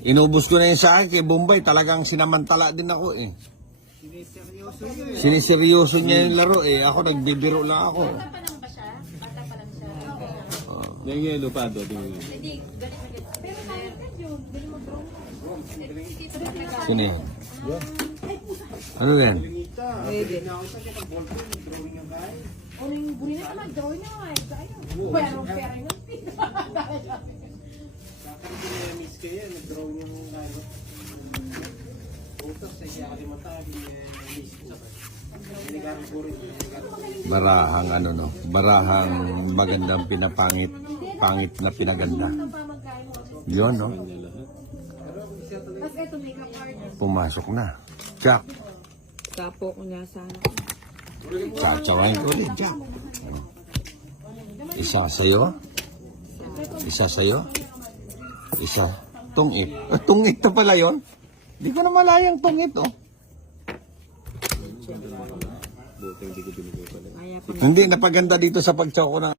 Inubos ko na yun sa akin kay Bombay. Talagang sinamantala din ako eh. Siniseryoso niya yung laro eh. Ako nagbibiro lang ako. Bata pa lang ba siya? Bata pa lang siya. Yung yelo pa do. Hindi, galit na galit. Pero kaya ka yun. Galing mag-draw. Sino yun? Ano yan? Ano yung buli na mag-draw niya nga eh. Pero yun. Barahang ano no? Barahang magandang pinapangit. Pangit na pinaganda. Yun no? Tapos eto, makeup artist. Pumasok na. Jack. Tapo ko niya sana. Tsatsawain ko ulit, Jack. Isa sa'yo. Isa sa'yo. Isa. Tungit. Tungit na pala yun. Di ko na malayang tungit, oh. Kaya pa Hindi napaganda dito sa pagtsako ng